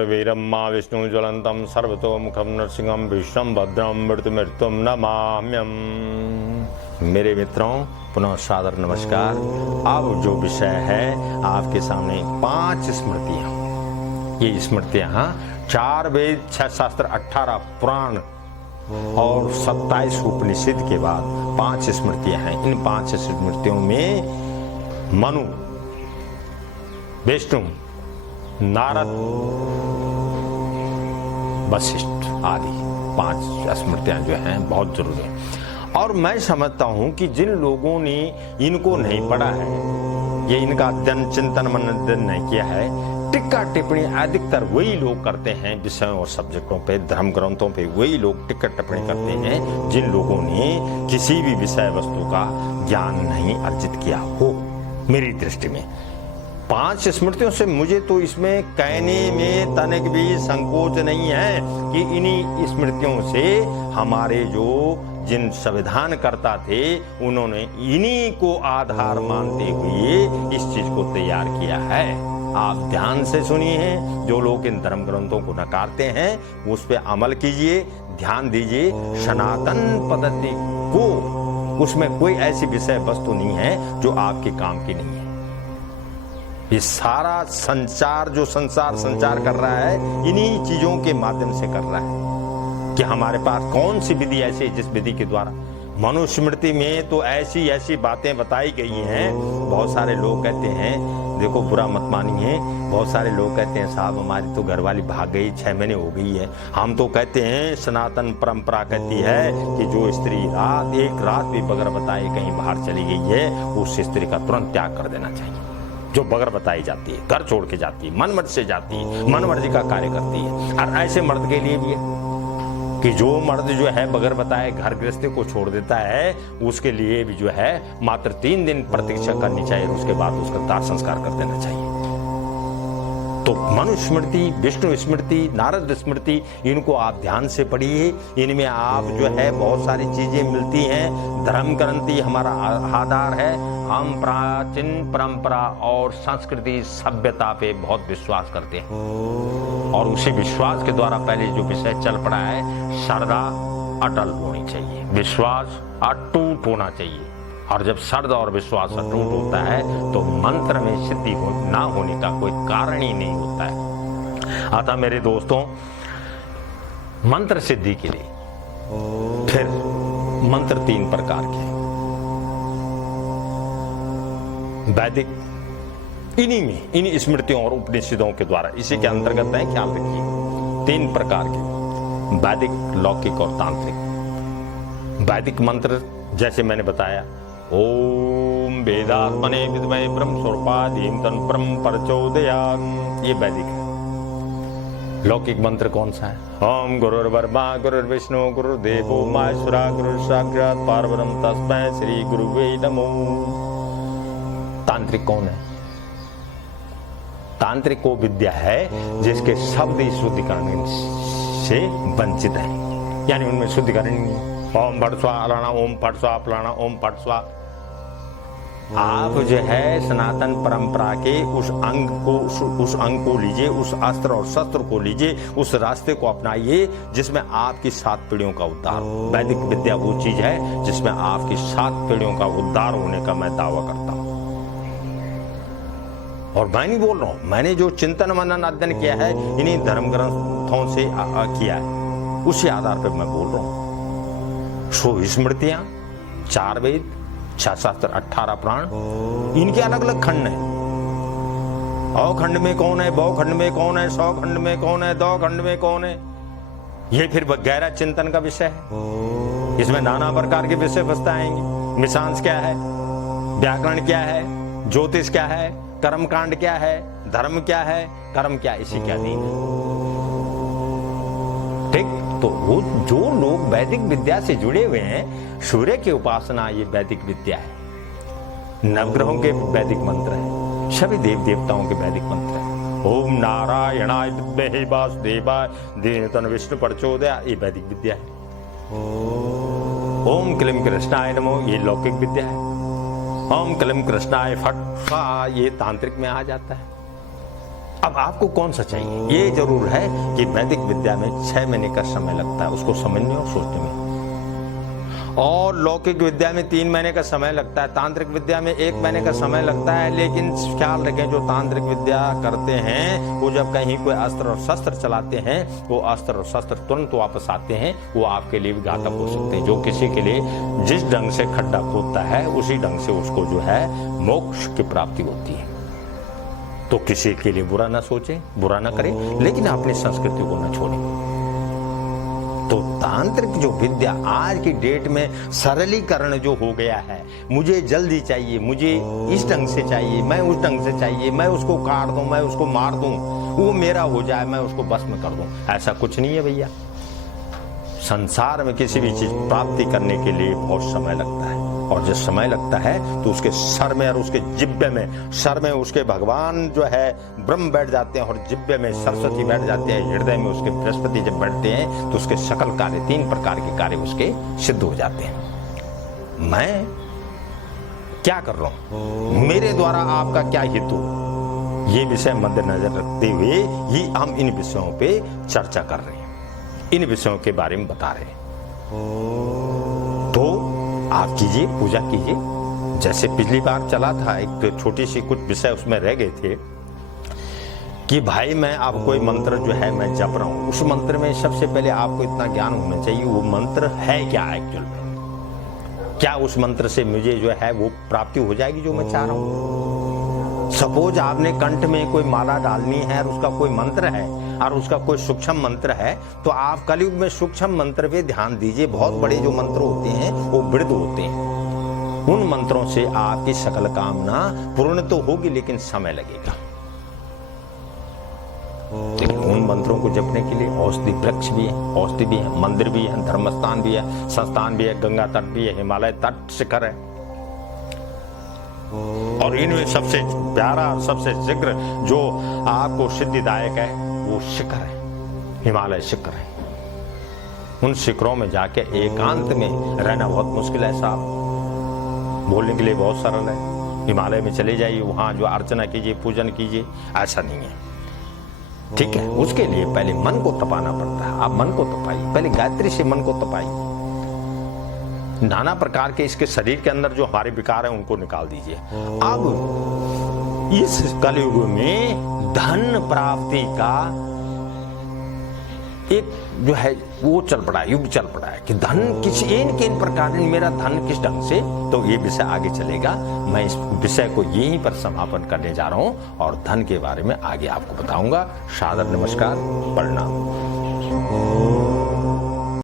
वीरम मां विष्णु ज्वलंतम सर्वतोमुखम नरसिंहम भीष्णम भद्रम मृत्युमृत्युम नमाम्यम। मेरे मित्रों, पुनः सादर नमस्कार। अब जो विषय है आपके सामने 5 स्मृतियां। ये स्मृतियां 4 वेद, 6 शास्त्र, 18 पुराण और 27 उपनिषद के बाद 5 स्मृतियां हैं। इन 5 स्मृतियों में मनु, विष्णु, नारद, वशिष्ठ आदि 5 स्मृतियां जो हैं बहुत जरूरी है। और मैं समझता हूं कि जिन लोगों ने इनको नहीं पढ़ा है, ये इनका अध्ययन, चिंतन, मनन नहीं किया है, टिक्का टिप्पणी अधिकतर वही लोग करते हैं विषयों और सब्जेक्टों पे, धर्म ग्रंथों पे वही लोग टिक्का टिप्पणी करते हैं जिन लोगों ने किसी भी विषय वस्तु का ज्ञान नहीं अर्जित किया हो। मेरी दृष्टि में 5 स्मृतियों से मुझे तो इसमें कहने में तनिक भी संकोच नहीं है कि इन्हीं स्मृतियों से हमारे जो जिन संविधान करता थे उन्होंने इन्हीं को आधार मानते हुए इस चीज को तैयार किया है। आप ध्यान से सुनिए, जो लोग इन धर्म ग्रंथों को नकारते हैं उस पर अमल कीजिए, ध्यान दीजिए। सनातन पद्धति को उसमें कोई ऐसी विषय वस्तु नहीं है जो आपके काम की नहीं है। ये सारा संचार जो संचार कर रहा है इन्हीं चीजों के माध्यम से कर रहा है कि हमारे पास कौन सी विधि ऐसी है जिस विधि के द्वारा। मनुस्मृति में तो ऐसी बातें बताई गई हैं। बहुत सारे लोग कहते हैं, देखो बुरा मत मानिए, बहुत सारे लोग कहते हैं साहब हमारी तो घरवाली भाग गई, 6 महीने हो गई है। हम तो कहते हैं सनातन परंपरा कहती है कि जो स्त्री एक रात भी बगैर बताए कहीं बाहर चली गई है उस स्त्री का तुरंत त्याग कर देना चाहिए। जो बगैर बताई जाती है, घर छोड़ के जाती है, मन मर्जी से जाती है, मन मर्जी का कार्य करती है। और ऐसे मर्द के लिए भी है कि जो मर्द जो है बगैर बताए घर गृहस्थी को छोड़ देता है, उसके लिए भी जो है मात्र 3 दिन प्रतीक्षा करनी चाहिए, उसके बाद उसका दाह संस्कार कर देना चाहिए। तो मनुस्मृति, विष्णु स्मृति, नारद स्मृति, इनको आप ध्यान से पढ़िए। इनमें आप जो है बहुत सारी चीजें मिलती हैं। धर्म ग्रंथि हमारा आधार है। हम प्राचीन परंपरा और संस्कृति सभ्यता पे बहुत विश्वास करते हैं और उसी विश्वास के द्वारा पहले जो विषय चल पड़ा है, श्रद्धा अटल होनी चाहिए, विश्वास अटूट होना चाहिए। और जब श्रद्धा और विश्वास अटूट होता है तो मंत्र में सिद्धि ना होने का कोई कारण ही नहीं होता है। अतः मेरे दोस्तों, मंत्र सिद्धि के लिए फिर मंत्र 3 प्रकार के हैं। वैदिक इन्हीं में, इन स्मृतियों और उपनिषदों के द्वारा, इसी के अंतर्गत है, ख्याल रखिए। 3 प्रकार के, वैदिक, लौकिक और तांत्रिक। वैदिक मंत्र जैसे मैंने बताया, ओम वेदात्मने विद्महे ब्रह्म स्वरूपाय धीमहि ब्रह्म प्रचोदयात्, ये वैदिक है। लौकिक मंत्र कौन सा है? ओम गुरुर्ब्रह्मा गुरुर्विष्णु गुरुर्देवो महेश्वरः गुरुर्साक्षात् परब्रह्म तस्मै श्री गुरुवे नमो। तांत्रिक कौन है? तांत्रिक वो विद्या है जिसके शब्द शुद्धिकरण से वंचित है, यानी उनमें शुद्धिकरण नहीं है। ओम फट स्वाहा फलाना, ओम फट स्वाहा फलाना, ओम फट स्वाहा। आप जो है सनातन परंपरा के उस अंग को लीजिए, उस अस्त्र और शस्त्र को लीजिए, उस रास्ते को अपनाइए जिसमें आपकी 7 पीढ़ियों का उद्धार हो। वैदिक विद्या वो चीज है जिसमें आपकी 7 पीढ़ियों का उद्धार होने का मैं दावा करता हूं। और मैं नहीं बोल रहा हूं, मैंने जो चिंतन मनन अध्ययन किया है इन्हीं धर्म ग्रंथों से किया है, उसी आधार पर मैं बोल रहा हूं। 100 स्मृतियां, 4 वेद, 6 शास्त्र, 18 पुराण, इनके अलग अलग खंड हैं। औ खंड में कौन है, बौ खंड में कौन है, 100 खंड में कौन है, 2 खंड में कौन है, ये फिर गहरा चिंतन का विषय है। इसमें नाना प्रकार के विषय वस्तु आएंगे। मिशांश क्या है, व्याकरण क्या है, ज्योतिष क्या है, कर्मकांड क्या है, धर्म क्या है, कर्म क्या, इसी क्या दीन है। ठीक, तो वो जो लोग वैदिक विद्या से जुड़े हुए हैं, सूर्य की उपासना ये वैदिक विद्या है, नवग्रहों के वैदिक मंत्र है, सभी देव देवताओं के वैदिक मंत्र है। ओम नारायणाय विद्महे वासुदेवाय धीमहि विष्णु प्रचोदयात्, ये वैदिक विद्या है। ओम क्लीं कृष्णाय नमो, ये लौकिक विद्या है। ओम क्लीम कृष्णाय फट, ये तांत्रिक में आ जाता है। अब आपको कौन सा चाहिए? ये जरूर है कि वैदिक विद्या में 6 महीने का समय लगता है उसको समझने और सोचने में, और लौकिक विद्या में 3 महीने का समय लगता है, तांत्रिक विद्या में 1 महीने का समय लगता है। लेकिन ख्याल रखें, जो तांत्रिक विद्या करते हैं वो जब कहीं कोई अस्त्र और शस्त्र चलाते हैं, वो अस्त्र और शस्त्र तुरंत वापस आते हैं, वो आपके लिए भी घातक हो सकते हैं। जो किसी के लिए जिस ढंग से खड्डा खोदता है उसी ढंग से उसको जो है मोक्ष की प्राप्ति होती है। तो किसी के लिए बुरा ना सोचें, बुरा ना करें, लेकिन अपनी संस्कृति को ना छोड़ें। तो तांत्रिक जो विद्या आज की डेट में सरलीकरण जो हो गया है, मुझे जल्दी चाहिए, मुझे इस ढंग से चाहिए, मैं उस ढंग से चाहिए, मैं उसको काट दूं, मैं उसको मार दूं, वो मेरा हो जाए, मैं उसको भस्म कर दूं, ऐसा कुछ नहीं है भैया। संसार में किसी भी चीज प्राप्ति करने के लिए बहुत समय लगता है, और जब समय लगता है तो उसके सर में और उसके जिब्बे में, सर में उसके भगवान जो है ब्रह्म बैठ जाते हैं, और जिब्बे में सरस्वती बैठ जाते हैं, हृदय में उसके बृहस्पति जब बैठते हैं तो उसके सकल कार्य, 3 प्रकार के कार्य उसके सिद्ध हो जाते हैं। मैं क्या कर रहा हूं, मेरे द्वारा आपका क्या हेतु, ये विषय मद्देनजर रखते हुए ही हम इन विषयों पे चर्चा कर रहे हैं, इन विषयों के बारे में बता रहे हैं। तो आप कीजिए, पूजा कीजिए। जैसे पिछली बार चला था, एक छोटी सी कुछ विषय उसमें रह गए थे कि भाई मैं अब कोई मंत्र जो है मैं जप रहा हूं, उस मंत्र में सबसे पहले आपको इतना ज्ञान होना चाहिए वो मंत्र है क्या एक्चुअल में, क्या उस मंत्र से मुझे जो है वो प्राप्ति हो जाएगी जो मैं चाह रहा हूं। सपोज आपने कंठ में कोई माला डालनी है और उसका कोई मंत्र है और उसका कोई सूक्ष्म मंत्र है, तो आप कलयुग में सूक्ष्म मंत्र पे ध्यान दीजिए। बहुत बड़े जो मंत्र होते हैं वो वृद्ध होते हैं, उन मंत्रों से आपकी सकल कामना पूर्ण तो होगी, लेकिन समय लगेगा। लेकिन उन मंत्रों को जपने के लिए औषधि वृक्ष भी है, औषधि भी है, मंदिर भी है, धर्मस्थान भी है, संस्थान भी है, गंगा तट भी है, हिमालय तट शिखर है, और इनमें सबसे प्यारा और सबसे शीघ्र जो आपको सिद्धिदायक है वो शिखर है, हिमालय शिखर है। उन शिखरों में जाके एकांत में रहना बहुत मुश्किल है साहब, बोलने के लिए बहुत सरल है। हिमालय में चले जाइए, वहां जो अर्चना कीजिए, पूजन कीजिए, ऐसा नहीं है, ठीक है। उसके लिए पहले मन को तपाना पड़ता है। आप मन को तपाइए, पहले गायत्री से मन को तपाइए। नाना प्रकार के इसके शरीर के अंदर जो हमारे विकार हैं उनको निकाल दीजिए। अब इस कलयुग में धन प्राप्ति का एक जो है वो चल पड़ा है, युग चल पड़ा है कि धन किस इन प्रकार, मेरा धन किस ढंग से, तो ये विषय आगे चलेगा। मैं इस विषय को यहीं पर समापन करने जा रहा हूं और धन के बारे में आगे आपको बताऊंगा। सादर नमस्कार, प्रणाम।